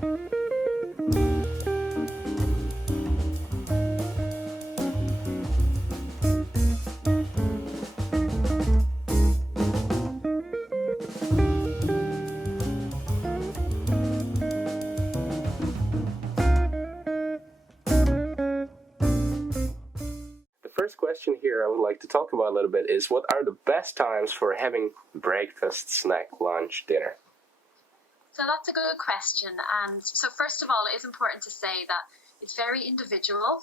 First question here I would like to talk about a little bit is, what are the best times for having breakfast, snack, lunch, dinner? So that's a good question. And so first of all, it is important to say that it's very individual.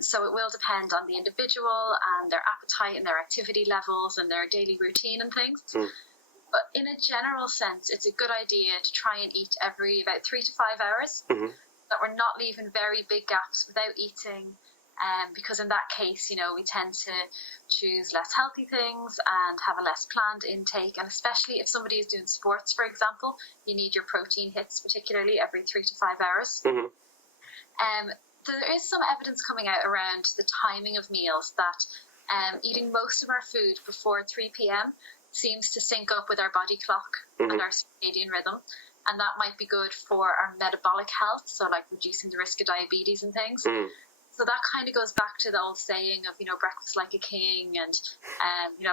So it will depend on the individual and their appetite and their activity levels and their daily routine and things. But in a general sense, it's a good idea to try and eat every about 3 to 5 hours, that we're not leaving very big gaps without eating. Because in that case, we tend to choose less healthy things and have a less planned intake. And especially if somebody is doing sports, for example, you need your protein hits, particularly every 3 to 5 hours. There is some evidence coming out around the timing of meals that eating most of our food before 3 p.m. seems to sync up with our body clock and our circadian rhythm. And that might be good for our metabolic health, so like reducing the risk of diabetes and things. So that kind of goes back to the old saying of, breakfast like a king and,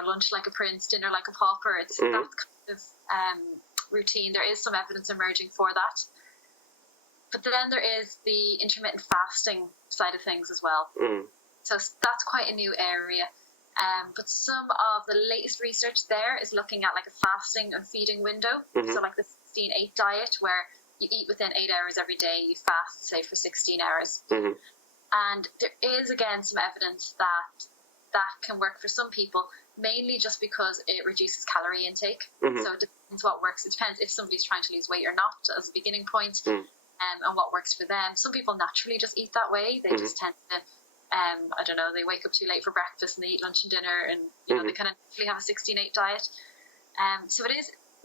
lunch like a prince, dinner like a pauper. It's that kind of routine. There is some evidence emerging for that. But then there is the intermittent fasting side of things as well. So that's quite a new area. But some of the latest research there is looking at like a fasting and feeding window. So like the 16-8 diet, where you eat within 8 hours every day, you fast, say, for 16 hours. And there is, again, some evidence that can work for some people, mainly just because it reduces calorie intake. So it depends what works. It depends if somebody's trying to lose weight or not as a beginning point, and what works for them. Some people naturally just eat that way. They just tend to, I don't know, they wake up too late for breakfast and they eat lunch and dinner, and they kind of naturally have a 16-8 diet. So it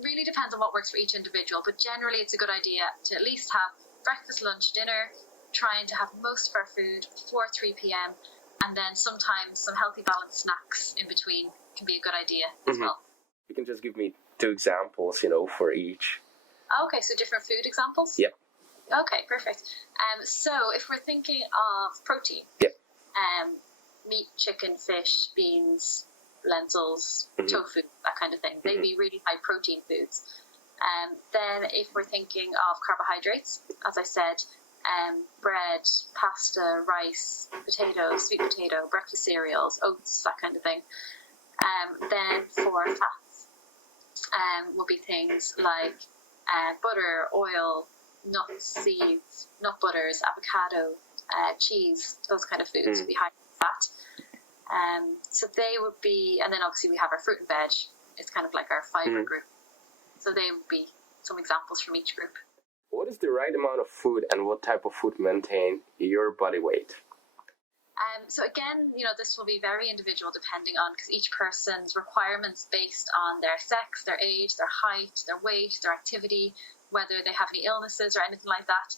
really depends on what works for each individual, but generally it's a good idea to at least have breakfast, lunch, dinner, trying to have most of our food before 3 p.m. and then sometimes some healthy balanced snacks in between can be a good idea as well. You can just give me 2 examples, for each. Okay, so different food examples? Yep. Okay, perfect. So if we're thinking of protein, meat, chicken, fish, beans, lentils, tofu, that kind of thing, they'd be really high protein foods. Then if we're thinking of carbohydrates, as I said, bread, pasta, rice, potatoes, sweet potato, breakfast cereals, oats, that kind of thing. Then for fats, will be things like butter, oil, nuts, seeds, nut butters, avocado, cheese, those kind of foods would be high in fat. So they would be, and then obviously we have our fruit and veg. It's kind of like our fiber group. So they would be some examples from each group. What is the right amount of food and what type of food maintain your body weight? So again, this will be very individual depending on, because each person's requirements based on their sex, their age, their height, their weight, their activity, whether they have any illnesses or anything like that.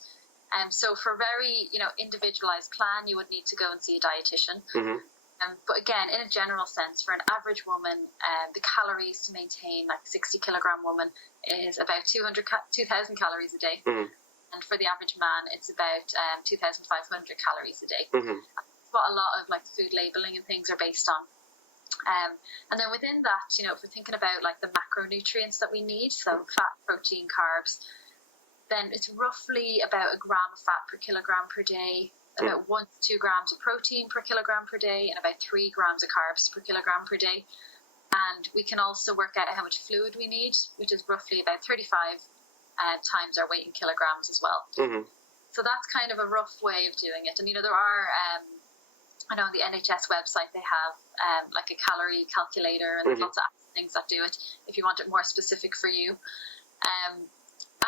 So for a very, individualized plan, you would need to go and see a dietitian. But again, in a general sense, for an average woman, the calories to maintain, like a 60-kilogram woman, is about 2,000 calories a day. And for the average man, it's about 2,500 calories a day. That's what a lot of like food labeling and things are based on. And then within that, if we're thinking about like the macronutrients that we need, so fat, protein, carbs, then it's roughly about a gram of fat per kilogram per day, about 1 to 2 grams of protein per kilogram per day, and about 3 grams of carbs per kilogram per day. And we can also work out how much fluid we need, which is roughly about 35 times our weight in kilograms as well. So that's kind of a rough way of doing it. And there are, I know on the NHS website they have like a calorie calculator, and there's lots of things that do it if you want it more specific for you.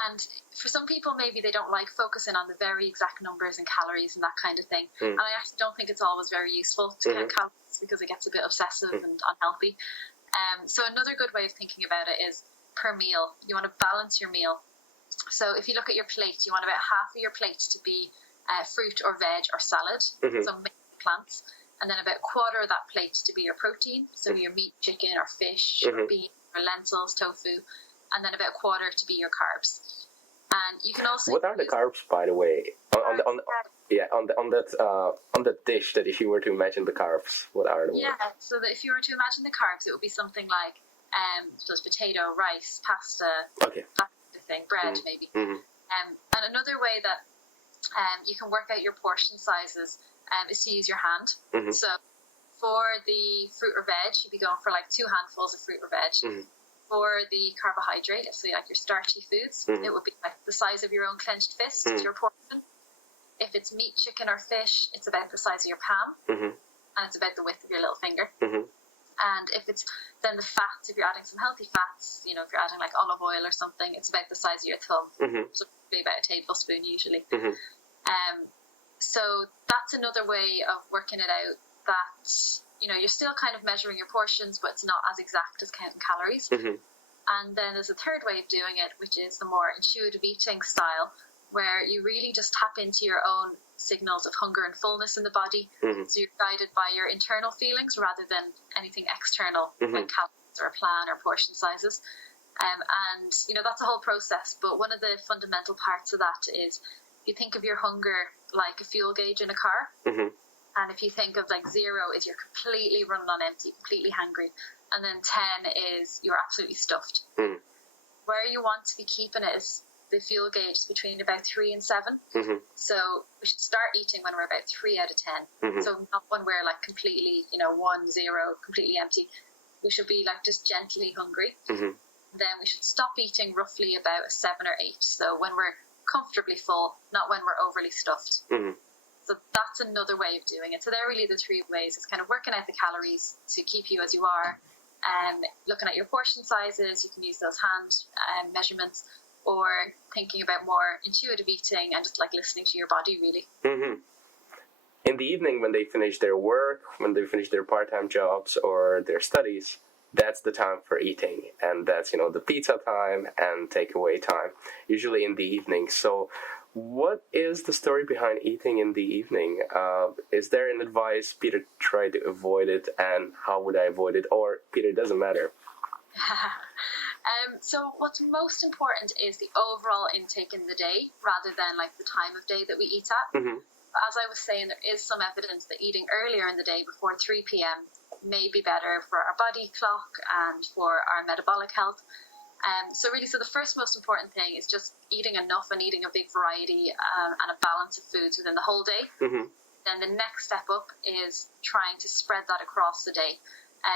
And for some people, maybe they don't like focusing on the very exact numbers and calories and that kind of thing. And I actually don't think it's always very useful to count calories, because it gets a bit obsessive and unhealthy. So another good way of thinking about it is per meal. You want to balance your meal. So if you look at your plate, you want about half of your plate to be fruit or veg or salad, so mainly plants, and then about a quarter of that plate to be your protein, so your meat, chicken or fish or beans or lentils, tofu, and then about a quarter to be your carbs. And you can also What are the carbs, by the way? On that dish, that if you were to imagine the carbs, what are the ones? So that if you were to imagine the carbs, it would be something like just potato, rice, pasta, that kind of thing, bread maybe. Mm-hmm. And another way that you can work out your portion sizes is to use your hand. Mm-hmm. So for the fruit or veg, you'd be going for like 2 handfuls of fruit or veg. Mm-hmm. For the carbohydrate, so like your starchy foods, it would be like the size of your own clenched fist is your portion. If it's meat, chicken, or fish, it's about the size of your palm, and it's about the width of your little finger. And if it's then the fats, if you're adding some healthy fats, if you're adding like olive oil or something, it's about the size of your thumb, so it'd be about a tablespoon usually. So that's another way of working it out, that you're still kind of measuring your portions, but it's not as exact as counting calories. And then there's a third way of doing it, which is the more intuitive eating style, where you really just tap into your own signals of hunger and fullness in the body. So you're guided by your internal feelings rather than anything external, like calories or a plan or portion sizes. And that's a whole process, but one of the fundamental parts of that is you think of your hunger like a fuel gauge in a car. And if you think of like 0 is you're completely running on empty, completely hungry, and then 10 is you're absolutely stuffed. Where you want to be keeping it is the fuel gauge is between about 3 and 7. So we should start eating when we're about 3 out of 10. So not when we're like completely, 1, 0, completely empty. We should be like just gently hungry. Then we should stop eating roughly about a 7 or 8. So when we're comfortably full, not when we're overly stuffed. So that's another way of doing it. So they're really the 3 ways. It's kind of working out the calories to keep you as you are, and looking at your portion sizes. You can use those hand measurements, or thinking about more intuitive eating and just like listening to your body, really. In the evening, when they finish their work, when they finish their part-time jobs or their studies, that's the time for eating, and that's the pizza time and takeaway time, usually in the evening. So what is the story behind eating in the evening? Is there an advice, Peter, try to avoid it, and how would I avoid it? Or, Peter, it doesn't matter. So what's most important is the overall intake in the day, rather than like the time of day that we eat at. As I was saying, there is some evidence that eating earlier in the day, before 3 p.m, may be better for our body clock and for our metabolic health. So the first most important thing is just eating enough and eating a big variety and a balance of foods within the whole day. Then the next step up is trying to spread that across the day.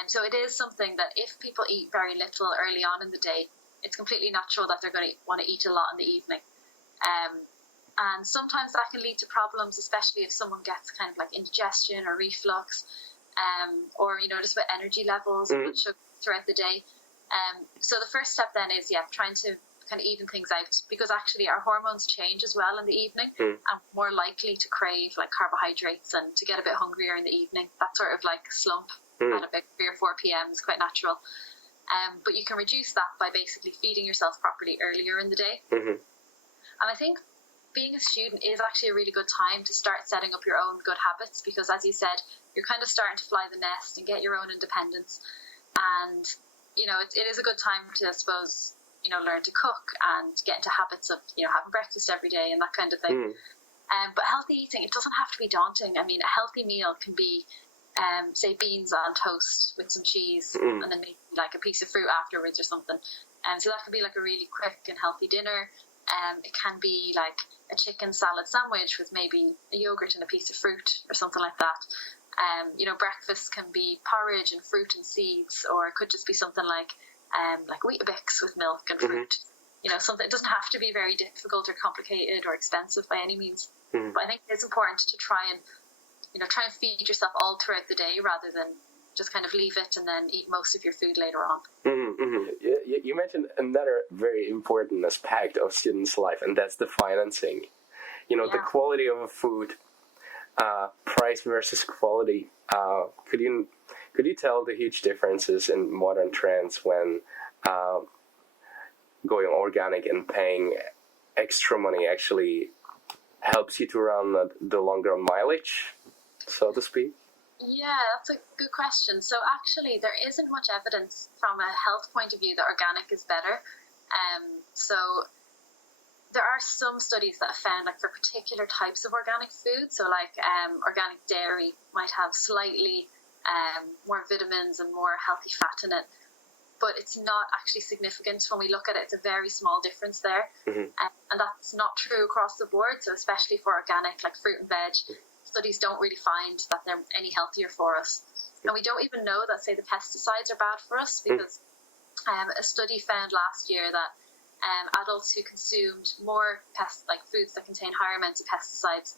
So it is something that if people eat very little early on in the day, it's completely natural that they're going to want to eat a lot in the evening. And sometimes that can lead to problems, especially if someone gets kind of like indigestion or reflux, or just about energy levels and sugar throughout the day. So the first step then is trying to kind of even things out, because actually our hormones change as well in the evening, and more likely to crave like carbohydrates and to get a bit hungrier in the evening. That sort of like slump at about 3 or 4 p.m. is quite natural. But you can reduce that by basically feeding yourself properly earlier in the day. And I think being a student is actually a really good time to start setting up your own good habits, because as you said, you're kind of starting to fly the nest and get your own independence. And it is a good time to, I suppose, learn to cook and get into habits of having breakfast every day and that kind of thing. But healthy eating, it doesn't have to be daunting. I mean, a healthy meal can be say beans on toast with some cheese, and then maybe like a piece of fruit afterwards or something. So that could be like a really quick and healthy dinner. It can be like a chicken salad sandwich with maybe a yogurt and a piece of fruit or something like that. Breakfast can be porridge and fruit and seeds, or it could just be something like Weetabix with milk and fruit. Something, it doesn't have to be very difficult or complicated or expensive by any means. But I think it's important to try and feed yourself all throughout the day, rather than just kind of leave it and then eat most of your food later on. You mentioned another very important aspect of students' life, and that's the financing. The quality of a food, price versus quality. Could you tell the huge differences in modern trends when going organic and paying extra money actually helps you to run the longer mileage, so to speak? Yeah, that's a good question. So actually, there isn't much evidence from a health point of view that organic is better. So there are some studies that have found, like, for particular types of organic food, so like organic dairy might have slightly more vitamins and more healthy fat in it, but it's not actually significant when we look at it. It's a very small difference there. And that's not true across the board. So especially for organic, like fruit and veg, studies don't really find that they're any healthier for us. And we don't even know that, say, the pesticides are bad for us, because a study found last year that adults who consumed more foods that contain higher amounts of pesticides,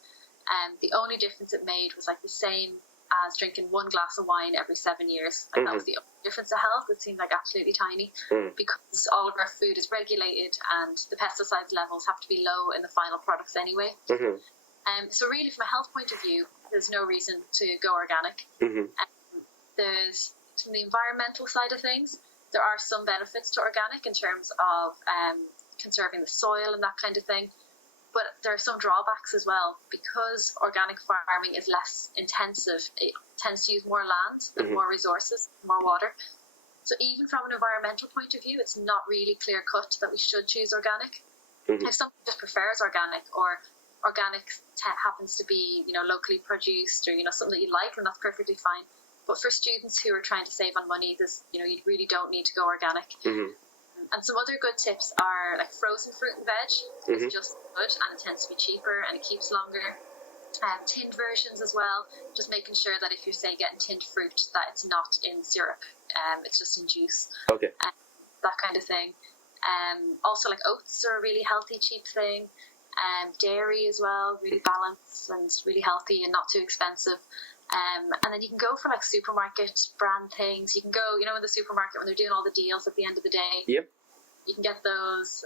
the only difference it made was like the same as drinking 1 glass of wine every 7 years. Like that was the only difference of health. It seemed like absolutely tiny, because all of our food is regulated and the pesticide levels have to be low in the final products anyway. So really, from a health point of view, there's no reason to go organic. There's, from the environmental side of things, there are some benefits to organic in terms of conserving the soil and that kind of thing. But there are some drawbacks as well, because organic farming is less intensive. It tends to use more land and more resources, more water. So even from an environmental point of view, it's not really clear cut that we should choose organic. If someone just prefers organic, or organic happens to be, locally produced, or, something that you like, then that's perfectly fine. But for students who are trying to save on money, you really don't need to go organic. And some other good tips are, like, frozen fruit and veg is just good, and it tends to be cheaper and it keeps longer. Tinned versions as well, just making sure that if you're, say, getting tinned fruit, that it's not in syrup, it's just in juice. That kind of thing. Also, like, oats are a really healthy, cheap thing. Dairy as well, really balanced and really healthy and not too expensive. And then you can go for, like, supermarket brand things. You can go, in the supermarket when they're doing all the deals at the end of the day. You can get those.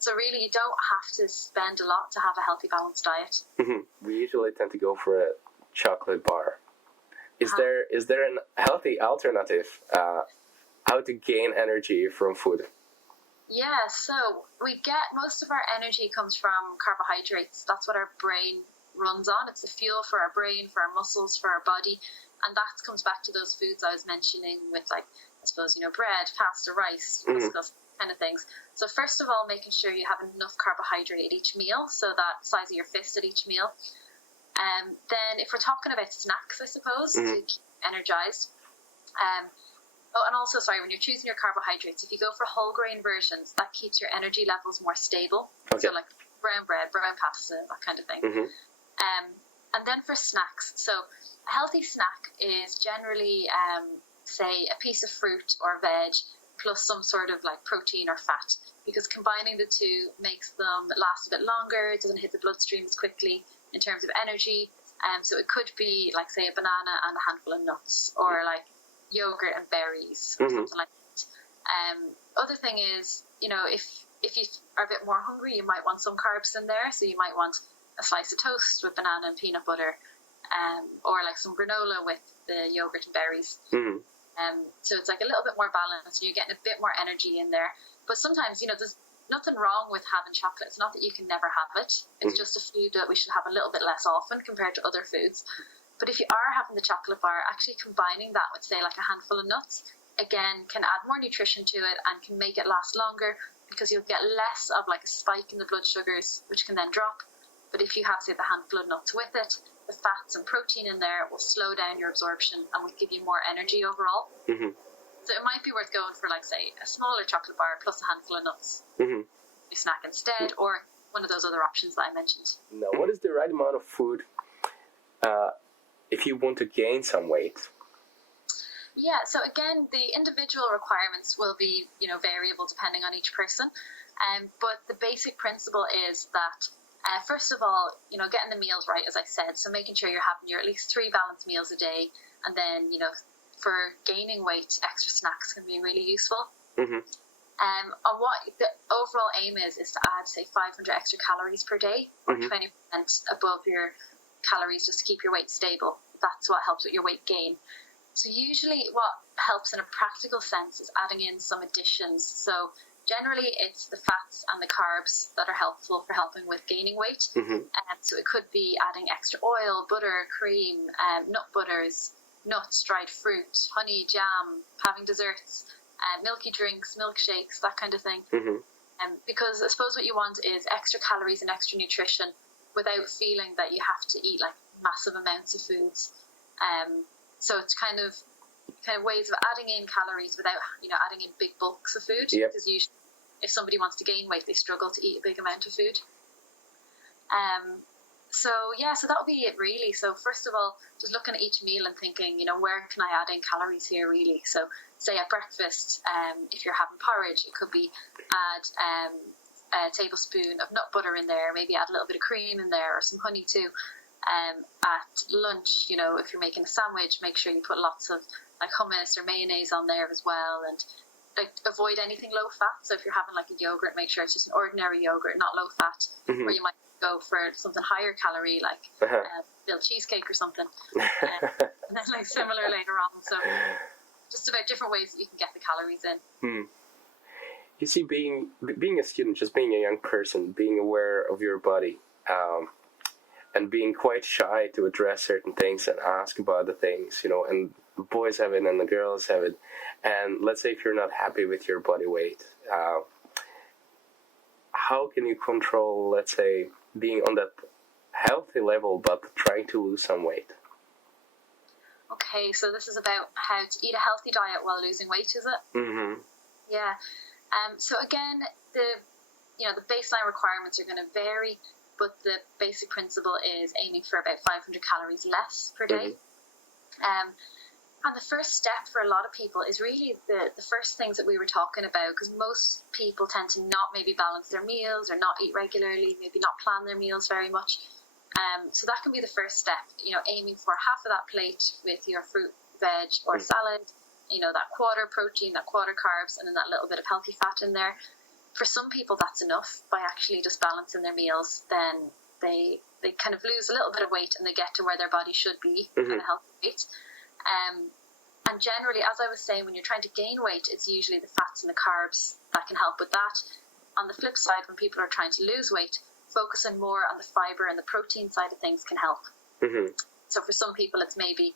So really, you don't have to spend a lot to have a healthy, balanced diet. We usually tend to go for a chocolate bar. Is there an healthy alternative how to gain energy from food? Yeah, so we get most of our energy comes from carbohydrates. That's what our brain runs on. It's the fuel for our brain, for our muscles, for our body, and that comes back to those foods I was mentioning with, like, I suppose, bread, pasta, rice, kind of things. So first of all, making sure you have enough carbohydrate at each meal, so that size of your fist at each meal. Then if we're talking about snacks, I suppose, to keep energized. And also, when you're choosing your carbohydrates, if you go for whole grain versions, that keeps your energy levels more stable. So like brown bread, brown pasta, that kind of thing. And then for snacks, so a healthy snack is generally, say, a piece of fruit or veg plus some sort of, like, protein or fat, because combining the two makes them last a bit longer. It doesn't hit the bloodstream as quickly in terms of energy. So it could be, like, say, a banana and a handful of nuts, or like yogurt and berries, or something like that. Other thing is, if you are a bit more hungry, you might want some carbs in there. So you might want a slice of toast with banana and peanut butter, or like some granola with the yogurt and berries. So it's like a little bit more balanced, and you're getting a bit more energy in there. But sometimes, there's nothing wrong with having chocolate. It's not that you can never have it. It's just a food that we should have a little bit less often compared to other foods. But if you are having the chocolate bar, actually combining that with, say, like a handful of nuts, again, can add more nutrition to it and can make it last longer, because you'll get less of, like, a spike in the blood sugars, which can then drop. But if you have, say, the handful of nuts with it, the fats and protein in there will slow down your absorption and will give you more energy overall. So it might be worth going for, like, say, a smaller chocolate bar plus a handful of nuts. You snack instead, or one of those other options that I mentioned. Now, what is the right amount of food if you want to gain some weight? Yeah, so again, the individual requirements will be, variable depending on each person. But the basic principle is that, first of all, getting the meals right, as I said. So making sure you're having your at least 3 balanced meals a day. And then, for gaining weight, extra snacks can be really useful. And what the overall aim is to add, say, 500 extra calories per day, or 20% above your calories, just to keep your weight stable. That's what helps with your weight gain. So usually what helps in a practical sense is adding in some additions. So generally it's the fats and the carbs that are helpful for helping with gaining weight. So it could be adding extra oil, butter, cream, nut butters, nuts, dried fruit, honey, jam, having desserts, milky drinks, milkshakes, that kind of thing. Because I suppose what you want is extra calories and extra nutrition without feeling that you have to eat like massive amounts of foods. So it's kind of ways of adding in calories without, adding in big bulks of food. Yep. Because usually if somebody wants to gain weight, they struggle to eat a big amount of food. So that would be it really. So first of all, just looking at each meal and thinking, where can I add in calories here really? So say at breakfast, if you're having porridge, it could be add a tablespoon of nut butter in there, maybe add a little bit of cream in there or some honey too. At lunch, if you're making a sandwich, make sure you put lots of like hummus or mayonnaise on there as well, and like avoid anything low fat. So if you're having like a yogurt, make sure it's just an ordinary yogurt, not low fat. Or you might go for something higher calorie, like a little cheesecake or something, and then like similar later on. So just about different ways that you can get the calories in. You see, being a student, just being a young person, being aware of your body, and being quite shy to address certain things and ask about the things, and the boys have it and the girls have it. And let's say if you're not happy with your body weight, how can you control, let's say, being on that healthy level but trying to lose some weight? Okay, so this is about how to eat a healthy diet while losing weight, is it? Mm-hmm. Yeah. So again, the baseline requirements are going to vary, but the basic principle is aiming for about 500 calories less per day. And the first step for a lot of people is really the first things that we were talking about, because most people tend to not maybe balance their meals or not eat regularly, maybe not plan their meals very much. So that can be the first step, aiming for half of that plate with your fruit, veg or salad, that quarter protein, that quarter carbs, and then that little bit of healthy fat in there. For some people that's enough. By actually just balancing their meals, then they kind of lose a little bit of weight and they get to where their body should be at a healthy weight. And generally, as I was saying, when you're trying to gain weight, it's usually the fats and the carbs that can help with that. On the flip side, when people are trying to lose weight, focusing more on the fiber and the protein side of things can help. So for some people, it's maybe,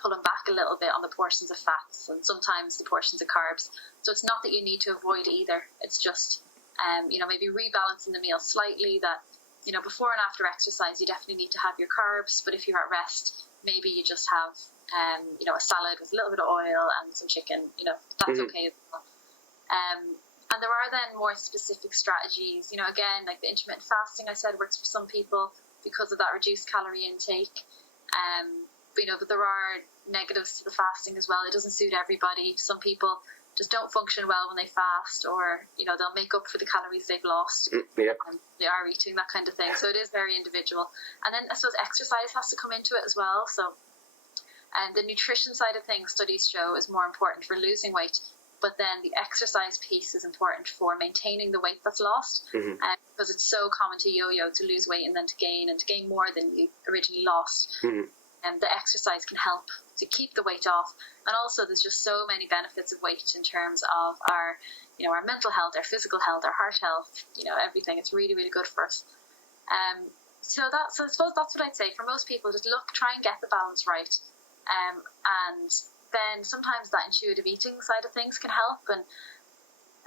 pulling back a little bit on the portions of fats and sometimes the portions of carbs. So it's not that you need to avoid either. It's just, maybe rebalancing the meal slightly, that, before and after exercise, you definitely need to have your carbs. But if you're at rest, maybe you just have, a salad with a little bit of oil and some chicken, that's okay as well. And there are then more specific strategies, again, like the intermittent fasting I said works for some people because of that reduced calorie intake. But there are negatives to the fasting as well. It doesn't suit everybody. Some people just don't function well when they fast, or, they'll make up for the calories they've lost. They are eating, that kind of thing. So it is very individual. And then I suppose exercise has to come into it as well. So, and the nutrition side of things, studies show, is more important for losing weight. But then the exercise piece is important for maintaining the weight that's lost, because it's so common to yo-yo, to lose weight and then to gain more than you originally lost. And the exercise can help to keep the weight off. And also there's just so many benefits of weight in terms of our, our mental health, our physical health, our heart health, everything. It's really, really good for us. So I suppose that's what I'd say. For most people, just try and get the balance right. And then sometimes that intuitive eating side of things can help. And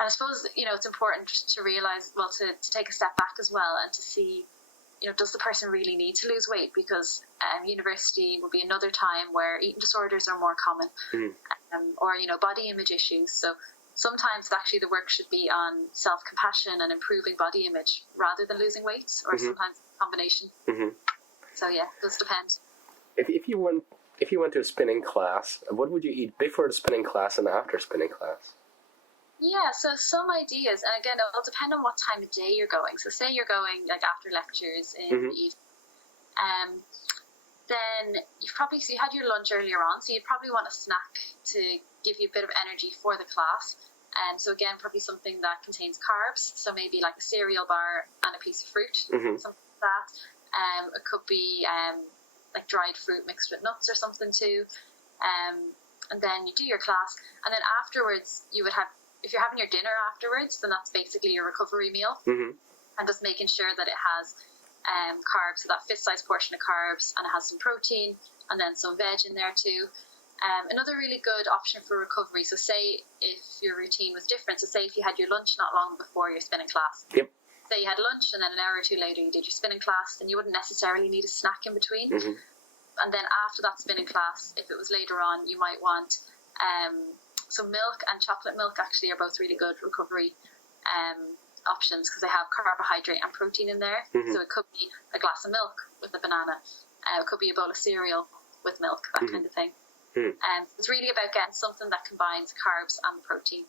I suppose, it's important to realise, to take a step back as well and to see, does the person really need to lose weight? Because university will be another time where eating disorders are more common, or, body image issues. So sometimes actually the work should be on self-compassion and improving body image rather than losing weight, or sometimes a combination. So yeah, it does depend. If you went to a spinning class, what would you eat before the spinning class and after spinning class? Yeah, so some ideas, and again, it'll depend on what time of day you're going. So say you're going like after lectures in the evening, then you had your lunch earlier on, so you'd probably want a snack to give you a bit of energy for the class. And so again, probably something that contains carbs, so maybe like a cereal bar and a piece of fruit, something like that. It could be like dried fruit mixed with nuts or something too. And then you do your class, and then afterwards you would have, if you're having your dinner afterwards, then that's basically your recovery meal. And just making sure that it has carbs, so that fist-sized portion of carbs, and it has some protein, and then some veg in there too. Another really good option for recovery, so say if your routine was different, so say if you had your lunch not long before your spinning class. Yep. Say you had lunch and then an hour or two later you did your spinning class, then you wouldn't necessarily need a snack in between. Mm-hmm. And then after that spinning class, if it was later on, you might want some milk, and chocolate milk actually are both really good recovery options because they have carbohydrate and protein in there. Mm-hmm. So it could be a glass of milk with a banana, it could be a bowl of cereal with milk, that kind of thing. It's really about getting something that combines carbs and protein.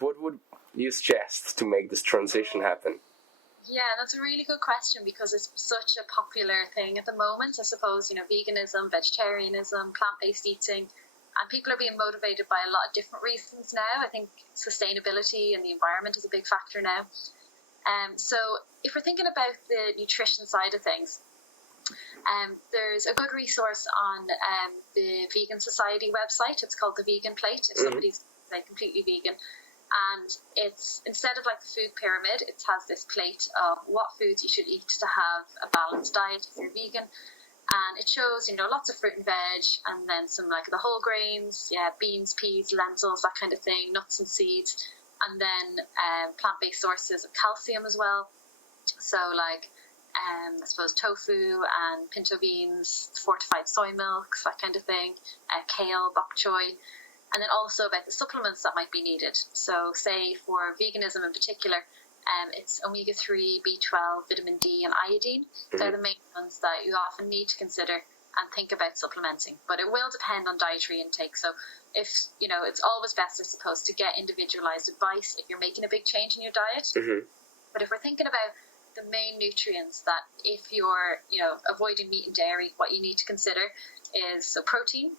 What would you suggest to make this transition happen? Yeah, that's a really good question because it's such a popular thing at the moment. I suppose, veganism, vegetarianism, plant-based eating, and people are being motivated by a lot of different reasons now. I think sustainability and the environment is a big factor now. So if we're thinking about the nutrition side of things, there's a good resource on the Vegan Society website. It's called the Vegan Plate, if somebody's completely vegan. And it's, instead of like the food pyramid, it has this plate of what foods you should eat to have a balanced diet if you're vegan. And it shows, lots of fruit and veg, and then some like the whole grains, beans, peas, lentils, that kind of thing, nuts and seeds, and then plant-based sources of calcium as well. So like, I suppose tofu and pinto beans, fortified soy milks, that kind of thing, kale, bok choy. And then also about the supplements that might be needed. So say for veganism in particular, it's omega-3, B12, vitamin D and iodine. They're the main ones that you often need to consider and think about supplementing. But it will depend on dietary intake. So if, it's always best, I suppose, to get individualized advice if you're making a big change in your diet. But if we're thinking about the main nutrients that if you're, avoiding meat and dairy, what you need to consider is protein.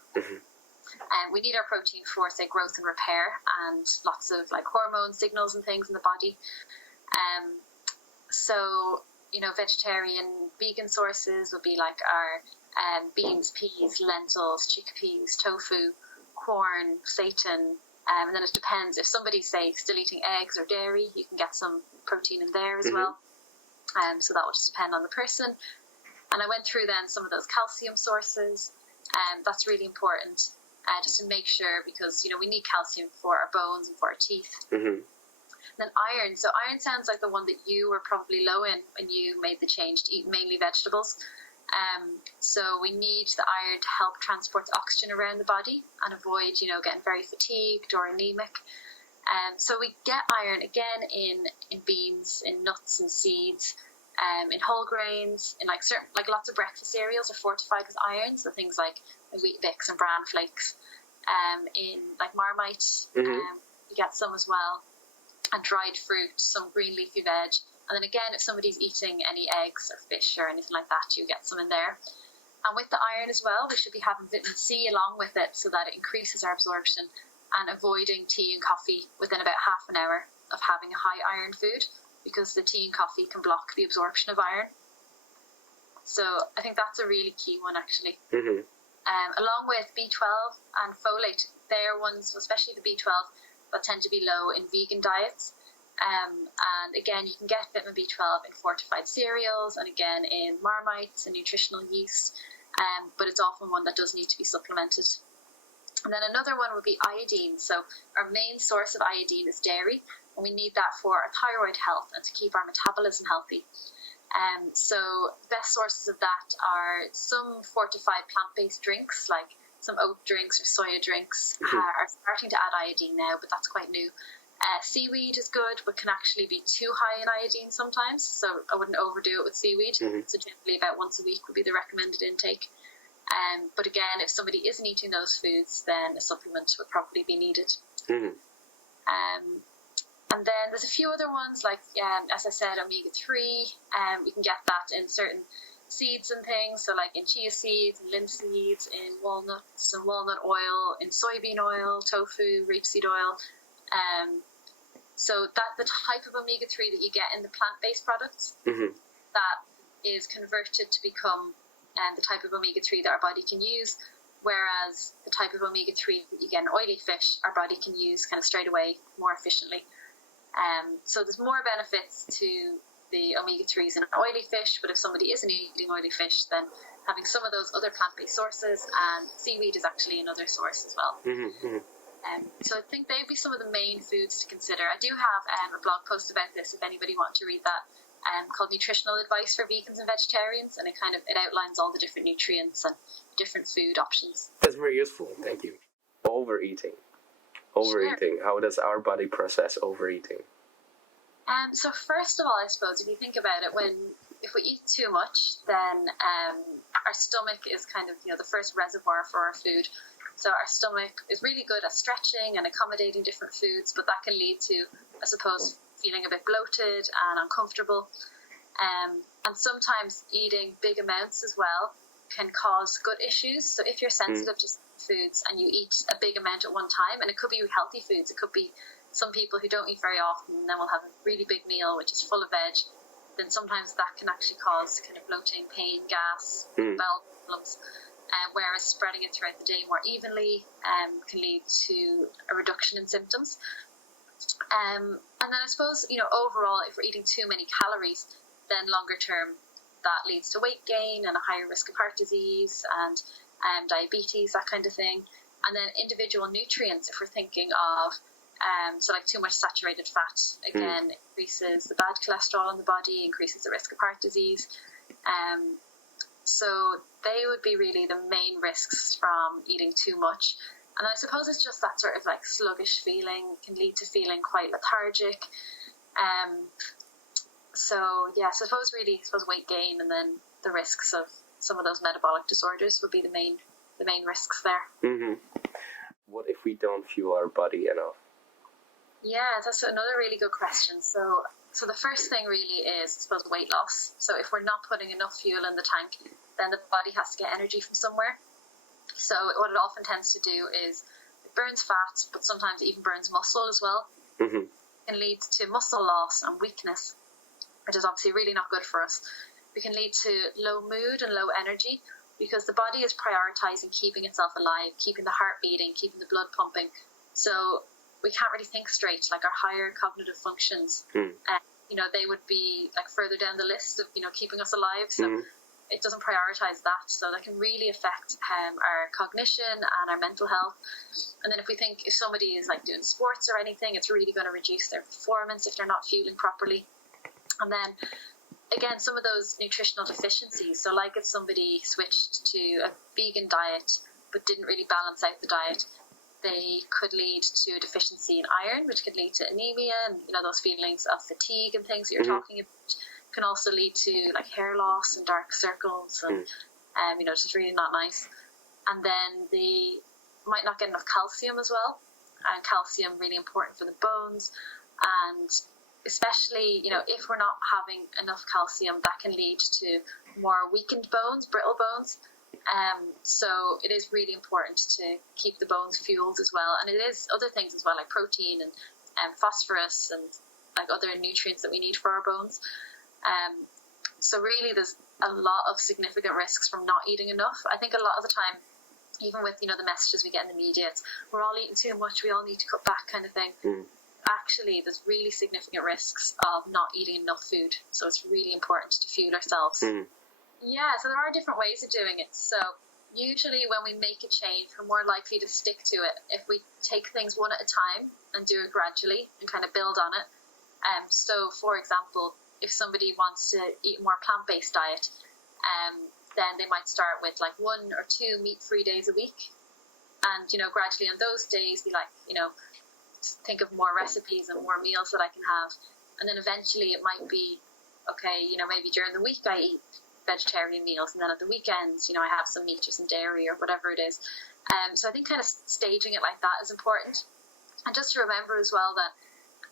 And we need our protein for, say, growth and repair and lots of like hormone signals and things in the body. So, vegetarian, vegan sources would be like our beans, peas, lentils, chickpeas, tofu, corn, seitan. And then it depends. If somebody's, say, still eating eggs or dairy, you can get some protein in there as well. So that will just depend on the person. And I went through then some of those calcium sources. That's really important. Just to make sure, because we need calcium for our bones and for our teeth. Then iron. So iron sounds like the one that you were probably low in when you made the change to eat mainly vegetables. So we need the iron to help transport the oxygen around the body and avoid, getting very fatigued or anemic. So we get iron again in beans, in nuts and seeds, in whole grains, in like lots of breakfast cereals are fortified with iron. So things like Wheat Bix and bran flakes. In like Marmite, you get some as well, and dried fruit, some green leafy veg. And then again, if somebody's eating any eggs or fish or anything like that, you get some in there. And with the iron as well, we should be having vitamin C along with it so that it increases our absorption, and avoiding tea and coffee within about half an hour of having a high iron food, because the tea and coffee can block the absorption of iron. So I think that's a really key one actually. Along with B12 and folate, they're ones, especially the B12, that tend to be low in vegan diets. And again, you can get vitamin B12 in fortified cereals and again in Marmites and nutritional yeast, but it's often one that does need to be supplemented. And then another one would be iodine. So our main source of iodine is dairy, and we need that for our thyroid health and to keep our metabolism healthy. So best sources of that are some fortified plant-based drinks, like some oat drinks or soya drinks are starting to add iodine now, but that's quite new. Seaweed is good, but can actually be too high in iodine sometimes, so I wouldn't overdo it with seaweed. So generally about once a week would be the recommended intake. But again, if somebody isn't eating those foods, then a supplement would probably be needed. And then there's a few other ones, like, as I said, omega-3. We can get that in certain seeds and things, so like in chia seeds and linseeds, in walnuts and walnut oil, in soybean oil, tofu, rapeseed oil. So that the type of omega-3 that you get in the plant-based products, that is converted to become the type of omega-3 that our body can use, whereas the type of omega-3 that you get in oily fish, our body can use kind of straight away more efficiently. So there's more benefits to the omega-3s in oily fish, but if somebody isn't eating oily fish, then having some of those other plant-based sources, and seaweed is actually another source as well. So I think they'd be some of the main foods to consider. I do have a blog post about this if anybody wants to read that, called Nutritional Advice for Vegans and Vegetarians, and it outlines all the different nutrients and different food options. That's very useful, thank you. Overeating. Sure. How does our body process overeating? So first of all, I suppose, if you think about it, if we eat too much, then our stomach is kind of, the first reservoir for our food. So our stomach is really good at stretching and accommodating different foods, but that can lead to, I suppose, feeling a bit bloated and uncomfortable. And sometimes eating big amounts as well can cause gut issues. So if you're sensitive to foods and you eat a big amount at one time, and it could be healthy foods, it could be some people who don't eat very often and then will have a really big meal which is full of veg, then sometimes that can actually cause kind of bloating, pain, gas, bowel problems. Whereas spreading it throughout the day more evenly can lead to a reduction in symptoms. And then I suppose, overall, if we're eating too many calories, then longer term that leads to weight gain and a higher risk of heart disease and diabetes, that kind of thing. And then individual nutrients, if we're thinking of so like too much saturated fat, again, increases the bad cholesterol in the body, increases the risk of heart disease. So they would be really the main risks from eating too much. And I suppose it's just that sort of like sluggish feeling can lead to feeling quite lethargic. So I suppose weight gain and then the risks of some of those metabolic disorders would be the main risks there. What if we don't fuel our body enough? Yeah, that's another really good question. So the first thing really is, I suppose, weight loss. So if we're not putting enough fuel in the tank, then the body has to get energy from somewhere. So what it often tends to do is it burns fat, but sometimes it even burns muscle as well. It can lead to muscle loss and weakness, which is obviously really not good for us. It can lead to low mood and low energy because the body is prioritizing keeping itself alive, keeping the heart beating, keeping the blood pumping. So we can't really think straight, like our higher cognitive functions. They would be like further down the list of, keeping us alive. So it doesn't prioritize that. So that can really affect our cognition and our mental health. And then if somebody is like doing sports or anything, it's really going to reduce their performance if they're not fueling properly. And then again, some of those nutritional deficiencies. So like if somebody switched to a vegan diet but didn't really balance out the diet, they could lead to a deficiency in iron, which could lead to anemia and, those feelings of fatigue and things that you're talking about. Can also lead to like hair loss and dark circles and, just really not nice. And then they might not get enough calcium as well. And calcium really important for the bones. And especially, if we're not having enough calcium, that can lead to more weakened bones, brittle bones. So it is really important to keep the bones fueled as well. And it is other things as well, like protein and phosphorus and like other nutrients that we need for our bones. So really there's a lot of significant risks from not eating enough. I think a lot of the time, even with, the messages we get in the media, it's we're all eating too much, we all need to cut back kind of thing. Actually, there's really significant risks of not eating enough food. So it's really important to fuel ourselves. Yeah, so there are different ways of doing it. So usually when we make a change, we're more likely to stick to it if we take things one at a time and do it gradually and kind of build on it. So, for example, if somebody wants to eat a more plant-based diet, then they might start with like 1 or 2 meat-free days a week. And, gradually on those days be like, think of more recipes and more meals that I can have. And then eventually it might be, okay, maybe during the week I eat vegetarian meals, and then at the weekends, I have some meat or some dairy or whatever it is. So I think kind of staging it like that is important. And just to remember as well that,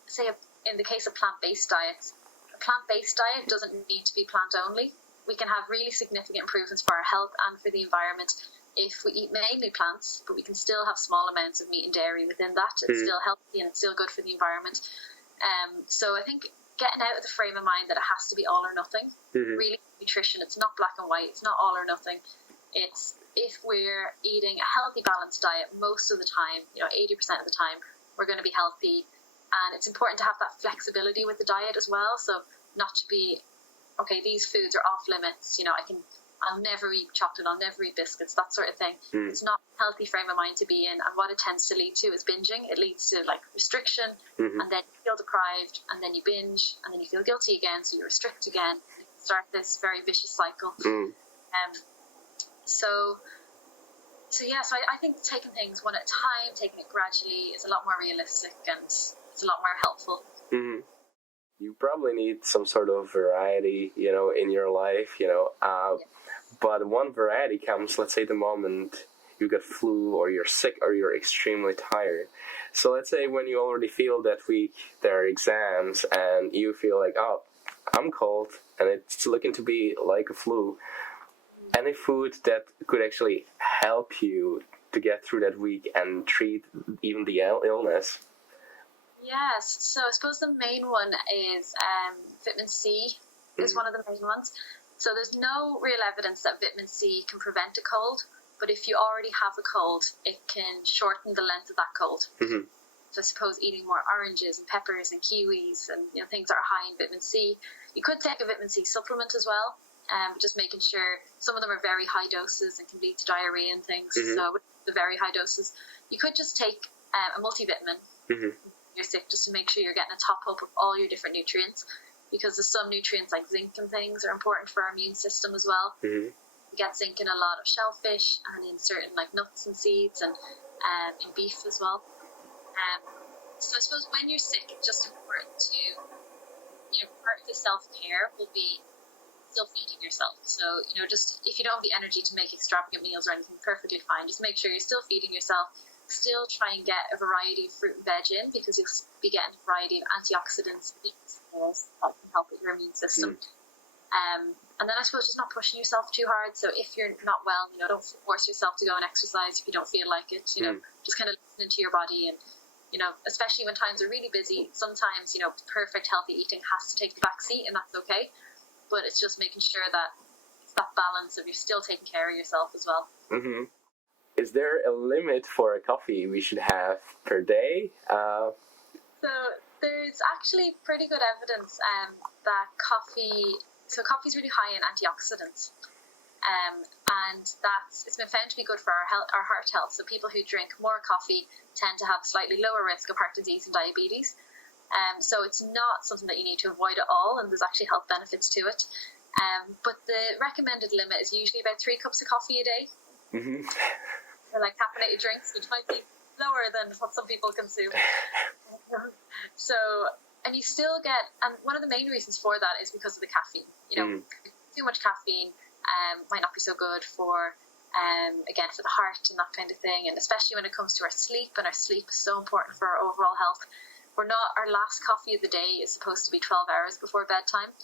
say, in the case of plant-based diets, a plant-based diet doesn't need to be plant-only. We can have really significant improvements for our health and for the environment if we eat mainly plants, but we can still have small amounts of meat and dairy within that. It's still healthy and it's still good for the environment. So I think getting out of the frame of mind that it has to be all or nothing. Really, nutrition, it's not black and white, it's not all or nothing. It's if we're eating a healthy, balanced diet most of the time, 80% of the time, we're going to be healthy. And it's important to have that flexibility with the diet as well. So not to be, okay, these foods are off limits, I'll never eat chocolate, I'll never eat biscuits, that sort of thing. It's not a healthy frame of mind to be in, and what it tends to lead to is binging. It leads to like restriction, and then you feel deprived, and then you binge, and then you feel guilty again, so you restrict again. You start this very vicious cycle. So I think taking things one at a time, taking it gradually, is a lot more realistic, and it's a lot more helpful. You probably need some sort of variety, in your life, But one variety comes, let's say, the moment you get flu or you're sick or you're extremely tired. So let's say when you already feel that week there are exams and you feel like, oh, I'm cold and it's looking to be like a flu. Any food that could actually help you to get through that week and treat even the illness? Yes, so I suppose the main one is vitamin C is one of the main ones. So there's no real evidence that vitamin C can prevent a cold, but if you already have a cold, it can shorten the length of that cold. So I suppose eating more oranges and peppers and kiwis and things that are high in vitamin C. You could take a vitamin C supplement as well, just making sure some of them are very high doses and can lead to diarrhea and things. So with the very high doses, you could just take a multivitamin. You're sick, just to make sure you're getting a top up of all your different nutrients, because there's some nutrients like zinc and things are important for our immune system as well. You get zinc in a lot of shellfish and in certain like nuts and seeds, and in beef as well. So I suppose when you're sick, it's just important to, part of the self-care will be still feeding yourself. So, just if you don't have the energy to make extravagant meals or anything, perfectly fine. Just make sure you're still feeding yourself. Still try and get a variety of fruit and veg in, because you'll be getting a variety of antioxidants that can help with your immune system. And then I suppose just not pushing yourself too hard. So if you're not well, don't force yourself to go and exercise if you don't feel like it. Just kind of listen to your body, and especially when times are really busy, sometimes perfect healthy eating has to take the back seat, and that's okay. But it's just making sure that it's that balance of you're still taking care of yourself as well. Is there a limit for a coffee we should have per day? So there's actually pretty good evidence that coffee's really high in antioxidants, and it's been found to be good for our heart health. So people who drink more coffee tend to have slightly lower risk of heart disease and diabetes. So it's not something that you need to avoid at all, and there's actually health benefits to it. But the recommended limit is usually about 3 cups of coffee a day. They're like caffeinated drinks, which might be lower than what some people consume. So, and you still get, and one of the main reasons for that is because of the caffeine. Too much caffeine might not be so good for, again, for the heart and that kind of thing. And especially when it comes to our sleep, and our sleep is so important for our overall health. Our last coffee of the day is supposed to be 12 hours before bedtime.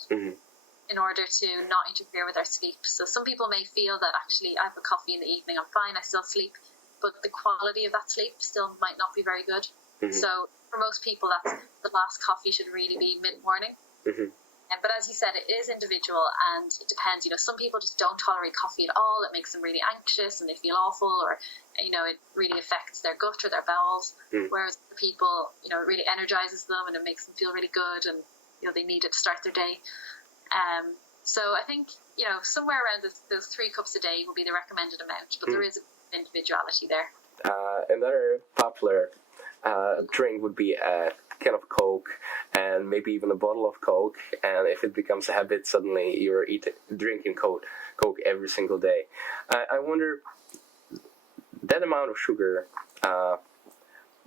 In order to not interfere with our sleep. So some people may feel that actually I have a coffee in the evening, I'm fine, I still sleep, but the quality of that sleep still might not be very good. So for most people, that's the last coffee should really be mid-morning. But as you said, it is individual, and it depends. Some people just don't tolerate coffee at all. It makes them really anxious and they feel awful, or it really affects their gut or their bowels. Whereas the people, it really energizes them and it makes them feel really good, and they need it to start their day. So I think, somewhere around those 3 cups a day will be the recommended amount, but there is individuality there. Another popular drink would be a can of Coke, and maybe even a bottle of Coke, and if it becomes a habit, suddenly you're drinking Coke every single day. I wonder, that amount of sugar,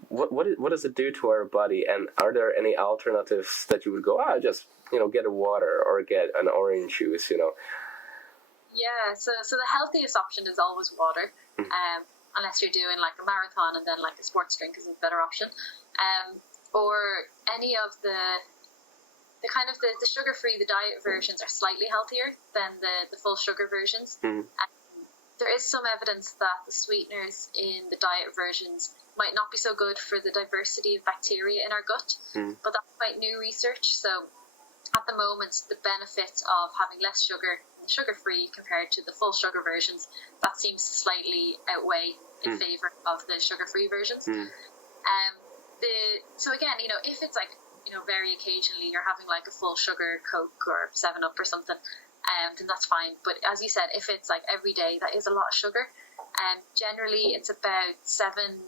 what does it do to our body, and are there any alternatives that you would go, just get a water or get an orange juice? Yeah, so the healthiest option is always water, unless you're doing like a marathon, and then like a sports drink is a better option, or any of the kind of the sugar-free, the diet versions are slightly healthier than the full sugar versions. There is some evidence that the sweeteners in the diet versions might not be so good for the diversity of bacteria in our gut, but that's quite new research. So at the moment, the benefits of having less sugar, sugar-free compared to the full sugar versions, that seems to slightly outweigh in favour of the sugar-free versions. So again, if it's like very occasionally you're having like a full sugar Coke or 7-Up or something, then that's fine. But as you said, if it's like every day, that is a lot of sugar. Generally, it's about 7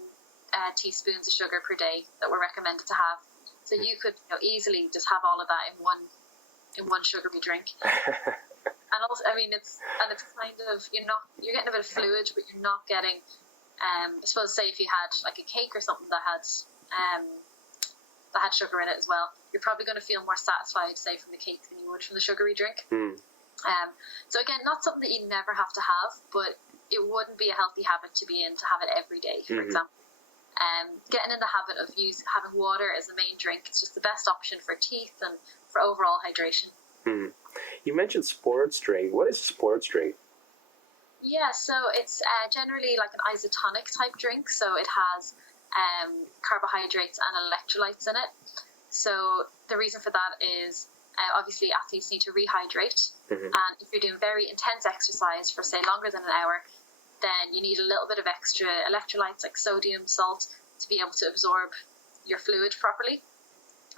teaspoons of sugar per day that we're recommended to have. So you could easily just have all of that in one sugary drink. And also, I mean, it's kind of you're getting a bit of fluid, but you're not getting. I suppose, say if you had like a cake or something that had sugar in it as well, you're probably going to feel more satisfied, say, from the cake than you would from the sugary drink. So again, not something that you never have to have, but it wouldn't be a healthy habit to be in to have it every day, for example. Getting in the habit of having water as the main drink, it's just the best option for teeth and for overall hydration. You mentioned sports drink. What is a sports drink? Yeah, so it's generally like an isotonic type drink. So it has carbohydrates and electrolytes in it. So the reason for that is obviously athletes need to rehydrate. And if you're doing very intense exercise for, say, longer than an hour, then you need a little bit of extra electrolytes like sodium, salt, to be able to absorb your fluid properly.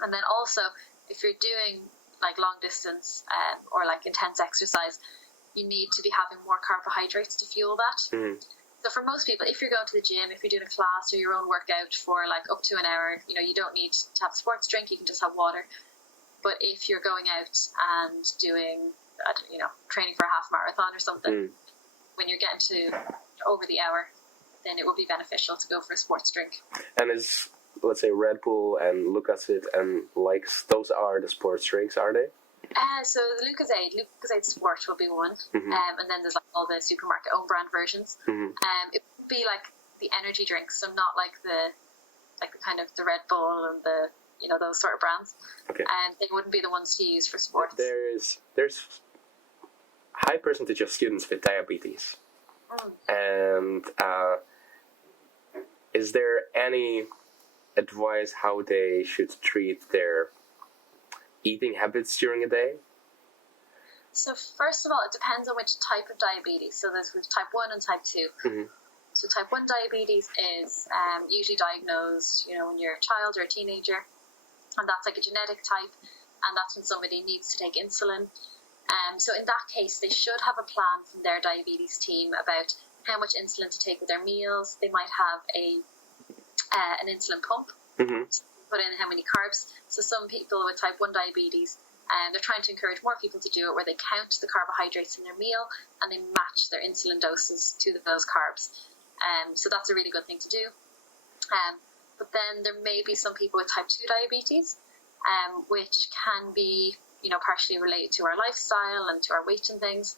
And then also, if you're doing like long distance or like intense exercise, you need to be having more carbohydrates to fuel that. So for most people, if you're going to the gym, if you're doing a class or your own workout for like up to an hour, you don't need to have a sports drink, you can just have water. But if you're going out and doing, training for a half marathon or something, when you're getting to over the hour, then it will be beneficial to go for a sports drink. And is, let's say, Red Bull and Lucozade and likes, those are the sports drinks, are they? So the Lucozade Sport will be one, and then there's like all the supermarket own brand versions. It would be like the energy drinks, so not like the kind of the Red Bull and the those sort of brands. Okay. And they wouldn't be the ones to use for sports. There's high percentage of students with diabetes, and is there any advice how they should treat their eating habits during a day? So first of all, it depends on which type of diabetes. So there's type 1 and type 2. So type 1 diabetes is usually diagnosed, when you're a child or a teenager, and that's like a genetic type, and that's when somebody needs to take insulin. So in that case, they should have a plan from their diabetes team about how much insulin to take with their meals. They might have an insulin pump, put in how many carbs. So some people with type 1 diabetes, they're trying to encourage more people to do it, where they count the carbohydrates in their meal and they match their insulin doses to those carbs. So that's a really good thing to do. But then there may be some people with type 2 diabetes, which can be, partially related to our lifestyle and to our weight and things.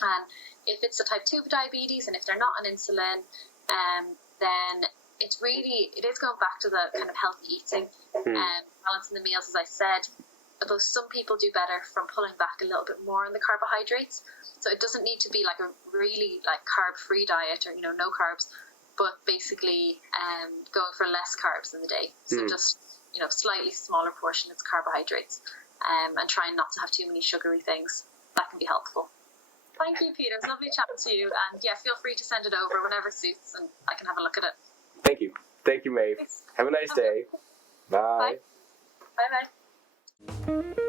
And if it's a type 2 diabetes and if they're not on insulin, then it is going back to the kind of healthy eating and balancing the meals, as I said. Although some people do better from pulling back a little bit more on the carbohydrates. So it doesn't need to be like a really like carb-free diet or, no carbs, but basically going for less carbs in the day. So just, slightly smaller portion of carbohydrates and trying not to have too many sugary things. That can be helpful. Thank you, Peter. It's lovely chatting to you. And yeah, feel free to send it over whenever suits and I can have a look at it. Thank you. Thank you, Maeve. Thanks. Have a nice day. Bye. Bye-bye.